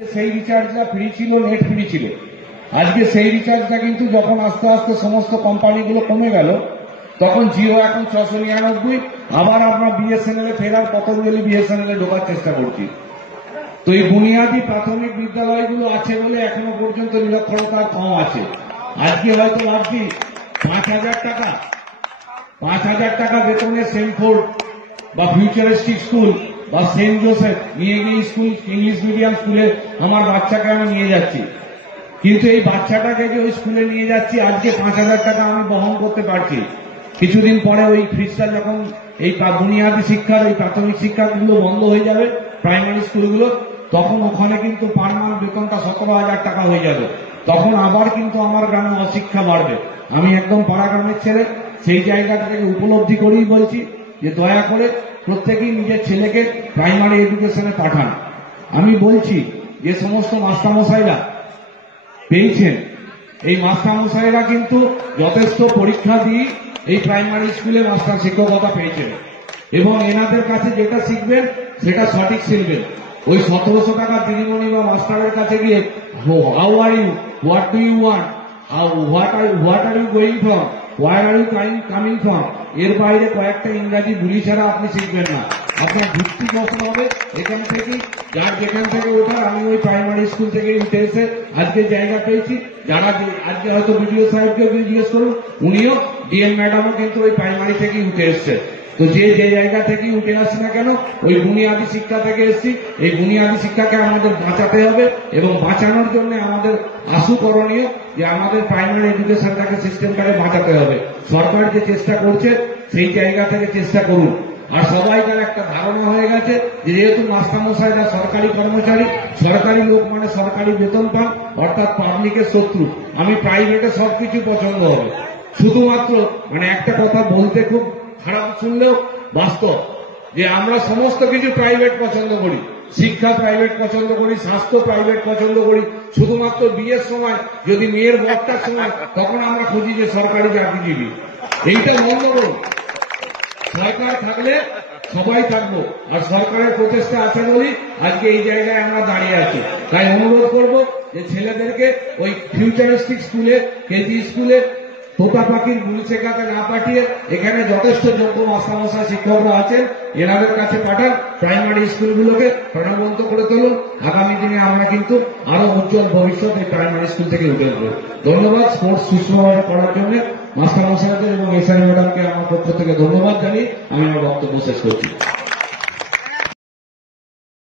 সেই রিচার্জটা ফ্রি ছিল, net free ছিল। আজকে সেই রিচার্জটা কিন্তু যখন আস্তে আস্তে সমস্ত কোম্পানিগুলো কমে গেল, তখন জিও এখন 699, আবার আমরা বিএসএনএল এ ফেরার পতঞ্জলি বিএসএনএল এ ঢোকার চেষ্টা করছি। তো এই বুনিয়াদী প্রাথমিক বিদ্যালয়গুলো আছে বলে এখনো পর্যন্ত নিরক্ষরতা কম আছে। আজকে হয়তো ভাবছি 5,000 টাকা বেতনে সেন্টফোর্ড বা ফিউচারিস্টিক স্কুল বা সেন্ট জোসেফ নিয়ে গিয়ে স্কুল, ইংলিশ মিডিয়াম স্কুলে আমার বাচ্চাকে আমি নিয়ে যাচ্ছি, কিন্তু এই বাচ্চাটাকে যে ওই স্কুলে নিয়ে যাচ্ছি আজকে 5,000 টাকা আমি বহন করতে পারছি। কিছুদিন পরে ওই ফিসটা যখন এই বুনিয়াদী শিক্ষার এই প্রাথমিক শিক্ষাগুলো বন্ধ হয়ে যাবে, প্রাইমারি স্কুলগুলো, তখন ওখানে কিন্তু পার মাস বেতনটা 17,000 টাকা হয়ে যাবে। তখন আবার কিন্তু আমার গ্রামে অশিক্ষা বাড়বে। আমি একদম পাড়া গ্রামের ছেলে, সেই জায়গাটা থেকে উপলব্ধি করেই বলছি যে দয়া করে প্রত্যেকেই নিজের ছেলেকে প্রাইমারি এডুকেশনে পাঠান। আমি বলছি যে সমস্ত মাস্টারমশাইরা পেয়েছেন, এই মাস্টারমশাইরা কিন্তু যথেষ্ট পরীক্ষা দিয়ে এই প্রাইমারি স্কুলে মাস্টার শিক্ষকতা পেয়েছেন, এবং এনাদের কাছে যেটা শিখবেন সেটা সঠিক শিখবেন। ওই 1700 টাকা দিদিমণি বা মাস্টারের কাছে গিয়ে how are you, what do you want, what are you going from, where are you coming from, এর বাইরে কয়েকটা ইংরাজি বুলি ছাড়া আপনি শিখবেন না। আপনার ভিত্তি বসতে হবে এখান থেকে, যার যেখান থেকে ওঠার। আমি ওই প্রাইমারি স্কুল থেকে উঠে এসে আজকে জায়গা পেয়েছি। যারা আজকে হয়তো বিডিও সাহেবকে জিজ্ঞেস করুন, উনিও ডিএম ম্যাডামও কিন্তু ওই প্রাইমারি থেকেই উঠে এসছে। তো যে জায়গা থেকেই উঠে আসছি না কেন, ওই বুনিয়াদী শিক্ষা থেকে এসছি। এই বুনিয়াদী শিক্ষাকে আমাদের বাঁচাতে হবে, এবং বাঁচানোর জন্য আমাদের আশু করণীয় যে আমাদের প্রাইমারি এডুকেশনটাকে, সিস্টেমটাকে বাঁচাতে হবে। সরকার যে চেষ্টা করছে সেই জায়গা থেকে চেষ্টা করুন। আর সবাইকার একটা ধারণা হয়ে গেছে যে যেহেতু মাস্টারমশাইরা সরকারি কর্মচারী, সরকারি লোক মানে সরকারি বেতন পান, অর্থাৎ পাবলিকের শত্রু। আমি প্রাইভেটে সবকিছু পছন্দ হবে, শুধুমাত্র মানে একটা কথা বলতে খুব খারাপ শুনলেও বাস্তব, যে আমরা সমস্ত কিছু প্রাইভেট পছন্দ করি। শিক্ষা প্রাইভেট পছন্দ করি, স্বাস্থ্য প্রাইভেট পছন্দ করি। শুধুমাত্র বিয়ের সময় যদি মেয়ের বরটার সময়, তখন আমরা খুঁজি যে সরকারি চাকরিজীবী। এইটা বন্ধ করুন। সরকার থাকলে সবাই থাকবো, আর সরকারের প্রচেষ্টা আছে বলেই আজকে এই জায়গায় আমরা দাঁড়িয়ে আছি। তাই অনুরোধ করব যে ছেলেদেরকে ওই ফিউচারিস্টিক স্কুলে, কেজি স্কুলে তোতা পাখির গুলি শেখাতে না পাঠিয়ে এখানে যথেষ্ট যোগ্য মাস্টারমশাই শিক্ষকরা আছেন, এনাদের কাছে পাঠান। প্রাইমারি স্কুলগুলোকে প্রাণবন্ত করে তুলুন। আগামী দিনে আমরা কিন্তু আরো উজ্জ্বল ভবিষ্যৎ এই প্রাইমারি স্কুল থেকে উঠে আসবো। ধন্যবাদ স্পোর্টস সুষ্ঠুভাবে করার জন্য মাস্টারমশাইদের এবং এসআই ম্যাডামকে আমার পক্ষ থেকে ধন্যবাদ জানিয়ে আমি আমার বক্তব্য শেষ করছি।